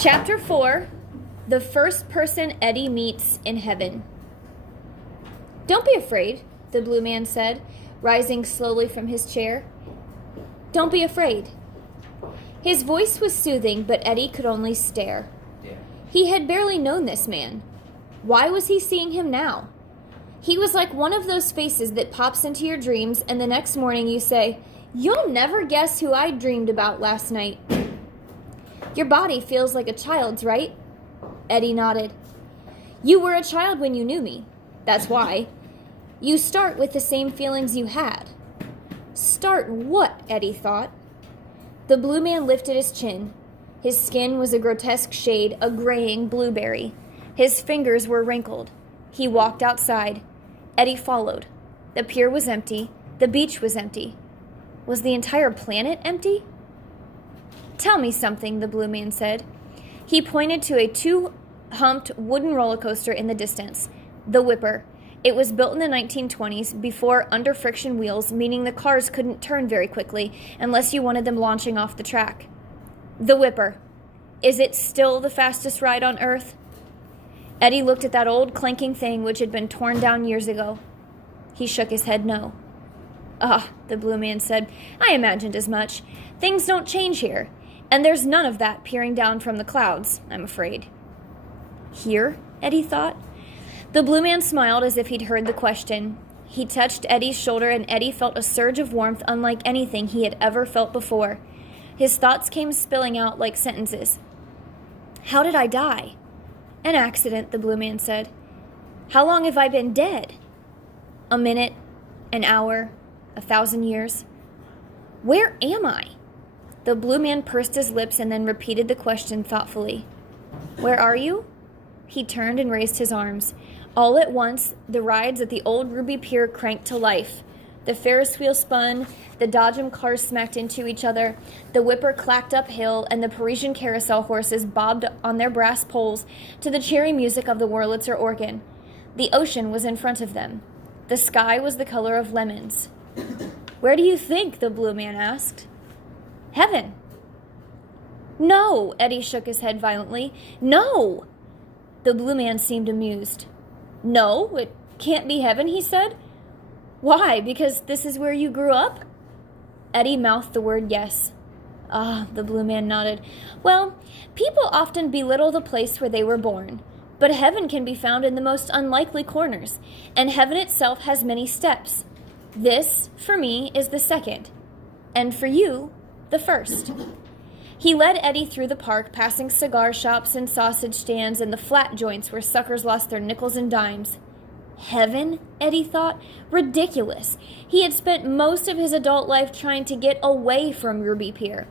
Chapter 4, The First Person Eddie Meets in Heaven. "Don't be afraid," the blue man said, rising slowly from his chair. "Don't be afraid." His voice was soothing, but Eddie could only stare. He had barely known this man. Why was he seeing him now? He was like one of those faces that pops into your dreams, and the next morning you say, "You'll never guess who I dreamed about last night." "Your body feels like a child's, right?" Eddie nodded. "You were a child when you knew me. That's why. You start with the same feelings you had." Start what? Eddie thought. The blue man lifted his chin. His skin was a grotesque shade, a graying blueberry. His fingers were wrinkled. He walked outside. Eddie followed. The pier was empty. The beach was empty. Was the entire planet empty? "Tell me something," the blue man said. He pointed to a two-humped wooden roller coaster in the distance. The Whipper. It was built in the 1920s before under-friction wheels, meaning the cars couldn't turn very quickly unless you wanted them launching off the track. The Whipper. Is it still the fastest ride on Earth? Eddie looked at that old clanking thing which had been torn down years ago. He shook his head no. "Ah," the blue man said, "I imagined as much. Things don't change here. And there's none of that peering down from the clouds, I'm afraid." "Here?" Eddie thought. The blue man smiled as if he'd heard the question. He touched Eddie's shoulder, and Eddie felt a surge of warmth unlike anything he had ever felt before. His thoughts came spilling out like sentences. "How did I die?" "An accident," the blue man said. "How long have I been dead?" "A minute, an hour, 1,000 years." "Where am I?" The blue man pursed his lips and then repeated the question thoughtfully. "Where are you?" He turned and raised his arms. All at once, the rides at the old Ruby Pier cranked to life. The Ferris wheel spun, the Dodgem cars smacked into each other, the Whipper clacked uphill, and the Parisian carousel horses bobbed on their brass poles to the cheery music of the Wurlitzer organ. The ocean was in front of them. The sky was the color of lemons. "Where do you think?" the blue man asked. "Heaven." "No!" Eddie shook his head violently. "No!" The blue man seemed amused. "No, it can't be heaven," he said. "Why? Because this is where you grew up?" Eddie mouthed the word yes. "Ah," the blue man nodded. "Well, people often belittle the place where they were born. But heaven can be found in the most unlikely corners, and heaven itself has many steps. This, for me, is the second. And for you, the first." He led Eddie through the park, passing cigar shops and sausage stands and the flat joints where suckers lost their nickels and dimes. Heaven? Eddie thought. Ridiculous. He had spent most of his adult life trying to get away from Ruby Pier.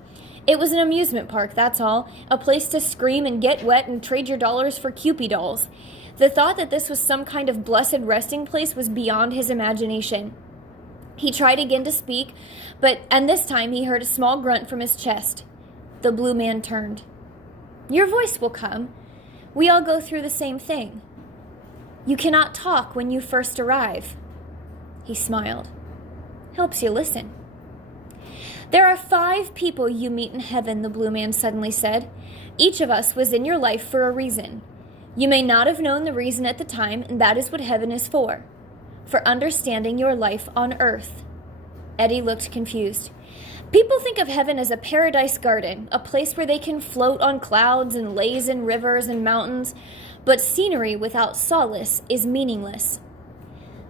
It was an amusement park, that's all, a place to scream and get wet and trade your dollars for Kewpie dolls. The thought that this was some kind of blessed resting place was beyond his imagination. He tried again to speak, and this time he heard a small grunt from his chest. The blue man turned. "Your voice will come. We all go through the same thing. You cannot talk when you first arrive." He smiled. "Helps you listen." "There are 5 people you meet in heaven," the blue man suddenly said. "Each of us was in your life for a reason. You may not have known the reason at the time, and that is what heaven is for understanding your life on earth." Eddie looked confused. "People think of heaven as a paradise garden, a place where they can float on clouds and laze in rivers and mountains, but scenery without solace is meaningless.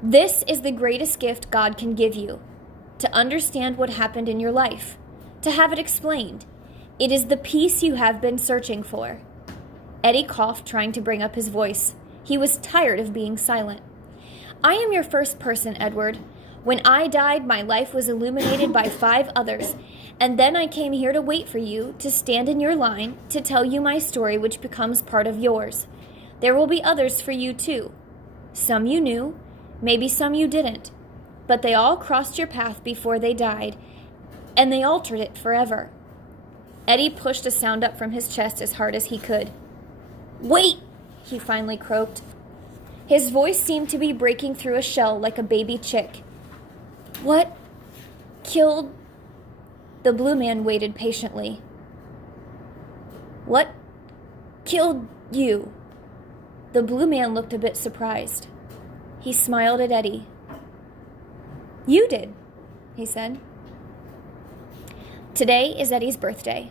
This is the greatest gift God can give you, to understand what happened in your life, to have it explained. It is the peace you have been searching for." Eddie coughed, trying to bring up his voice. He was tired of being silent. "I am your first person, Edward. When I died, my life was illuminated by 5 others, and then I came here to wait for you, to stand in your line, to tell you my story which becomes part of yours. There will be others for you too. Some you knew, maybe some you didn't, but they all crossed your path before they died, and they altered it forever." Eddie pushed a sound up from his chest as hard as he could. "Wait!" he finally croaked. His voice seemed to be breaking through a shell like a baby chick. "What killed?" The blue man waited patiently. "What killed you?" The blue man looked a bit surprised. He smiled at Eddie. "You did," he said. Today is Eddie's birthday.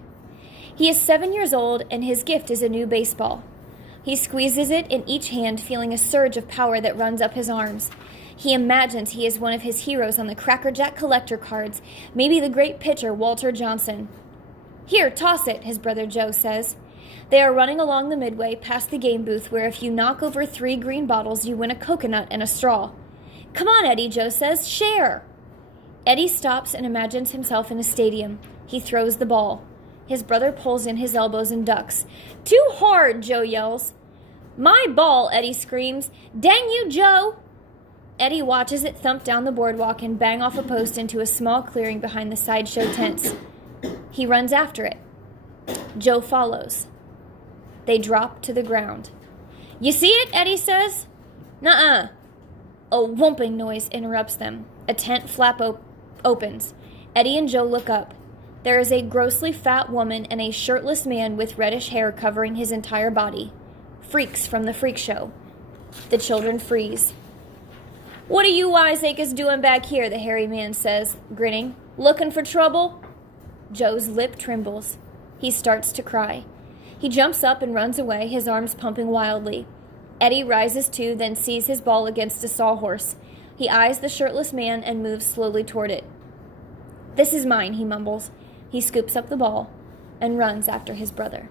He is 7 years old, and his gift is a new baseball. He squeezes it in each hand, feeling a surge of power that runs up his arms. He imagines he is one of his heroes on the Cracker Jack collector cards, maybe the great pitcher Walter Johnson. "Here, toss it," his brother Joe says. They are running along the midway past the game booth where if you knock over 3 green bottles, you win a coconut and a straw. "Come on, Eddie," Joe says. "Share." Eddie stops and imagines himself in a stadium. He throws the ball. His brother pulls in his elbows and ducks. "Too hard," Joe yells. "My ball," Eddie screams. "Dang you, Joe!" Eddie watches it thump down the boardwalk and bang off a post into a small clearing behind the sideshow tents. He runs after it. Joe follows. They drop to the ground. "You see it?" Eddie says. "Nuh-uh." A whomping noise interrupts them. A tent flap opens. Eddie and Joe look up. There is a grossly fat woman and a shirtless man with reddish hair covering his entire body. Freaks from the freak show. The children freeze. "What are you wiseacres doing back here?" the hairy man says, grinning. "Looking for trouble?" Joe's lip trembles. He starts to cry. He jumps up and runs away, his arms pumping wildly. Eddie rises too, then sees his ball against a sawhorse. He eyes the shirtless man and moves slowly toward it. "This is mine," he mumbles. He scoops up the ball and runs after his brother.